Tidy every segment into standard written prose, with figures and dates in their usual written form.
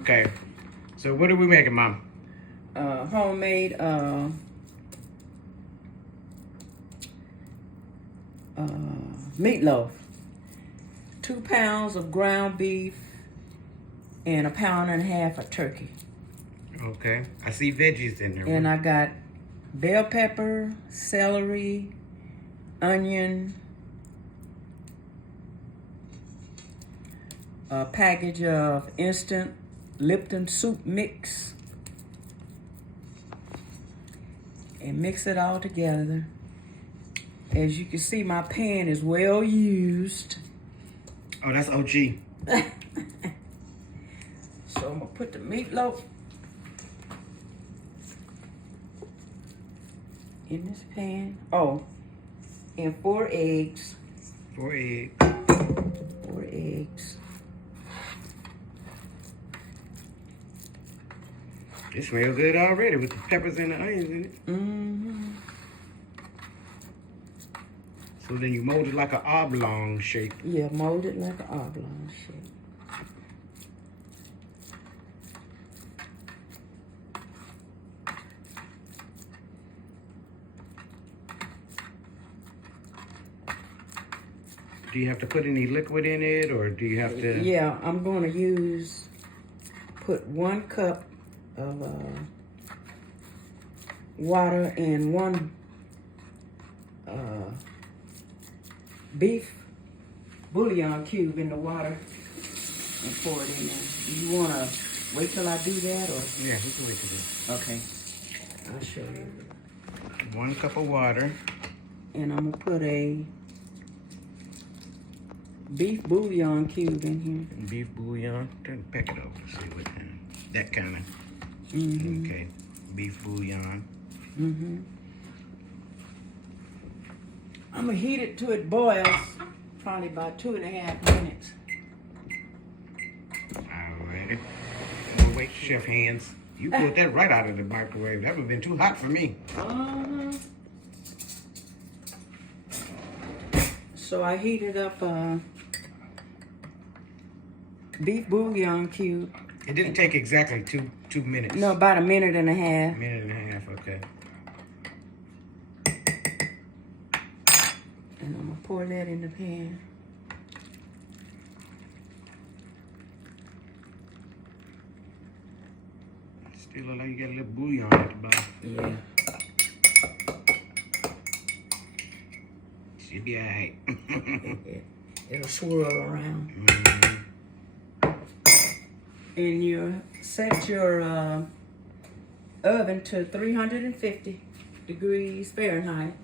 Okay. So what are we making, Mom? Homemade meatloaf. 2 pounds of ground beef and 1.5 pounds of turkey. Okay. I see veggies in there. And I got bell pepper, celery, onion, a package of instant Lipton soup mix, and mix it all together. As you can see, my pan is well used. Oh, that's OG. So I'm gonna put the meatloaf in this pan. Oh, and 4 eggs. 4 eggs. 4 eggs. It smells good already with the peppers and the onions in it. Mm-hmm. So then you mold it like an oblong shape. Yeah, mold it like an oblong shape. Do you have to put any liquid in it, or do you have to? Yeah, I'm going to put 1 cup of water and 1 beef bouillon cube in the water and pour it in there. You want to wait till I do that, or? Yeah, we can wait to do. Okay, I'll show you. 1 cup of water. And I'm going to put a beef bouillon cube in here. Beef bouillon. Turn the packet over. See what kind. That kind of. Mm-hmm. Okay. Beef bouillon. Mm-hmm. I'm gonna heat it till it boils, probably about 2.5 minutes. Alrighty. We'll wait, chef hands. You pulled that right out of the microwave. That would have been too hot for me. Uh-huh. So I heated up beef bouillon cube. It didn't take exactly two minutes. No, about 1.5 minutes. A minute and a half, okay. And I'm gonna pour that in the pan. Still look like you got a little bouillon at the bottom. Yeah. Should be alright. It'll swirl around. Mm-hmm. And you set your oven to 350 degrees Fahrenheit.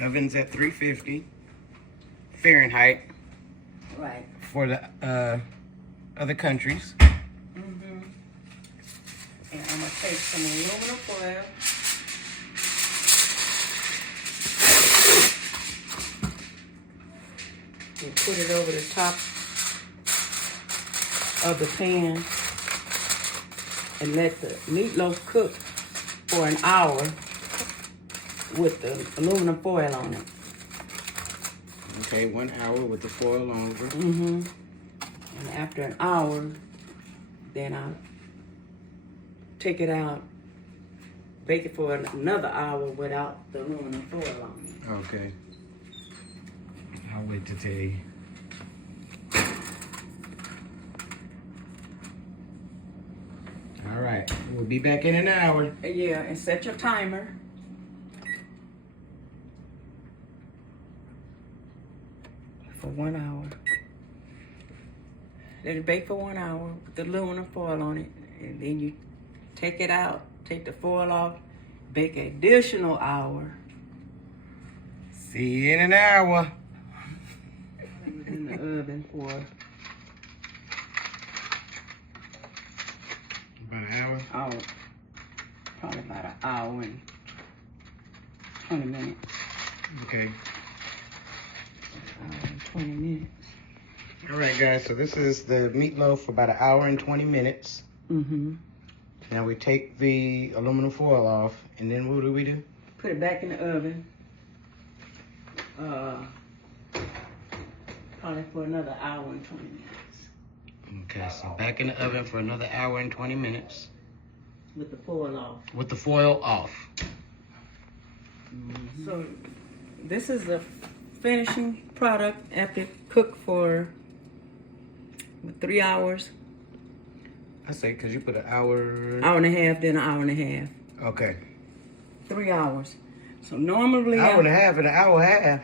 Oven's at 350 Fahrenheit. Right. For the other countries. Mm-hmm. And I'm gonna take some aluminum foil. And put it over the top of the pan and let the meatloaf cook for an hour with the aluminum foil on it. Okay, 1 hour with the foil over. Mm-hmm. And after an hour, then I'll take it out, bake it for another hour without the aluminum foil on it. Okay. I'll wait to tell you. All right, we'll be back in an hour. Yeah, and set your timer. For 1 hour. Let it bake for 1 hour with the aluminum foil on it. And then you take it out, take the foil off, bake an additional hour. See you in an hour. In the oven for About an hour? Probably about an hour and 20 minutes. Okay. An hour and 20 minutes. All right, guys, so this is the meatloaf for about an hour and 20 minutes. Mm-hmm. Now we take the aluminum foil off, and then what do we do? Put it back in the oven. probably for another hour and 20 minutes. Okay, so back in the oven for another hour and 20 minutes. With the foil off. With the foil off. So this is the finishing product after it cooked for 3 hours. I say, because you put an hour. Hour and a half, then an hour and a half. Okay. 3 hours. So normally Hour and a half and an hour and a half.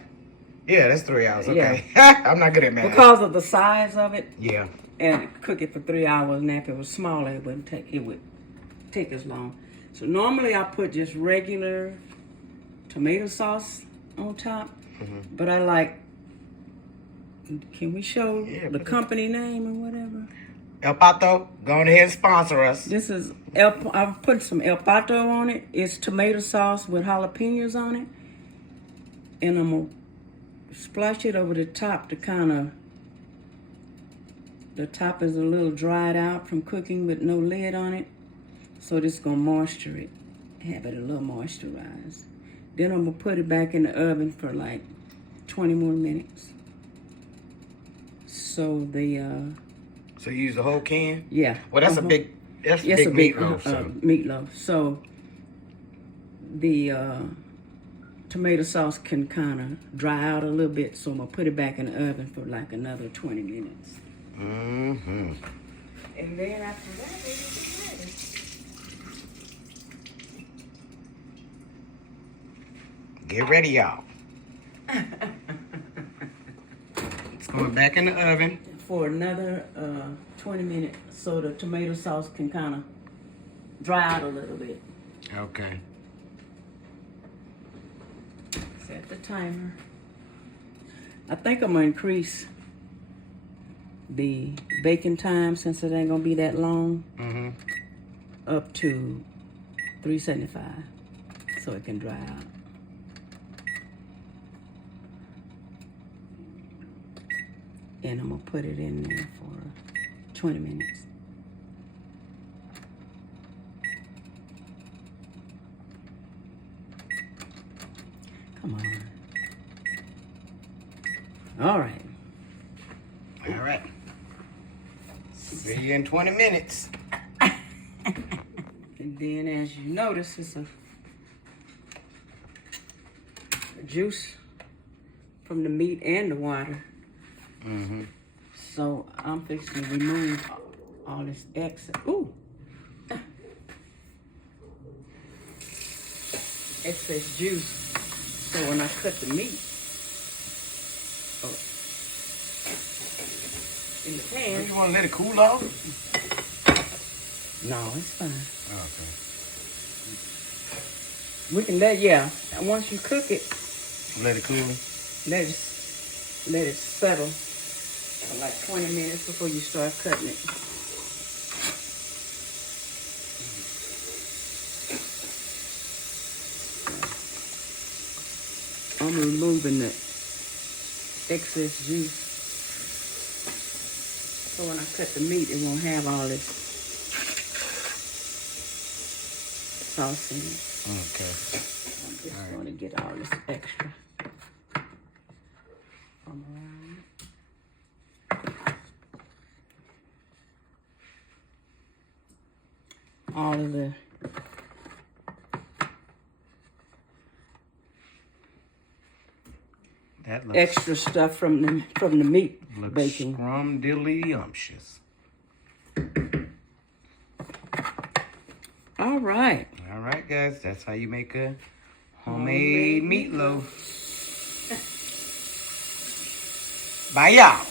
Yeah, that's 3 hours. Okay. I'm not good at math. Because of the size of it. Yeah. And cook it for 3 hours, and if it was smaller, it would take as long. So normally I put just regular tomato sauce on top, but I like. Can we show the company name or whatever? El Pato, go on ahead and sponsor us. This is I've put some El Pato on it. It's tomato sauce with jalapenos on it, and I'm gonna splash it over the top to kind of. The top is a little dried out from cooking with no lid on it, so this is gonna moisture it, have it a little moisturized. Then I'm gonna put it back in the oven for like 20 more minutes. So the So you use the whole can? yeah. Well, that's a big meatloaf. So. Meatloaf. So the tomato sauce can kind of dry out a little bit, so I'm gonna put it back in the oven for like another 20 minutes. Mm-hmm. And then after that, it's ready. Get ready, y'all. It's going back in the oven. For another 20 minutes so the tomato sauce can kind of dry out a little bit. Okay. Set the timer. I think I'm going to increase the baking time, since it ain't going to be that long, up to 375 so it can dry out. And I'm going to put it in there for 20 minutes. Come on. All right. All right. See you in 20 minutes. And then, as you notice, it's a juice from the meat and the water. So I'm fixing to remove all this excess. Ooh. Excess juice. So when I cut the meat in the pan. You want to let it cool off? No, it's fine. Okay. We can and once you cook it, Let it cool. let it settle for like 20 minutes before you start cutting it. I'm removing the excess juice, so when I cut the meat, it won't have all this sauce in it. Okay. I'm just going to get all this extra from around it. All of the That looks extra stuff from the meat baking. scrumdiddlyumptious. All right. All right, guys. That's how you make a homemade meatloaf. Bye, y'all.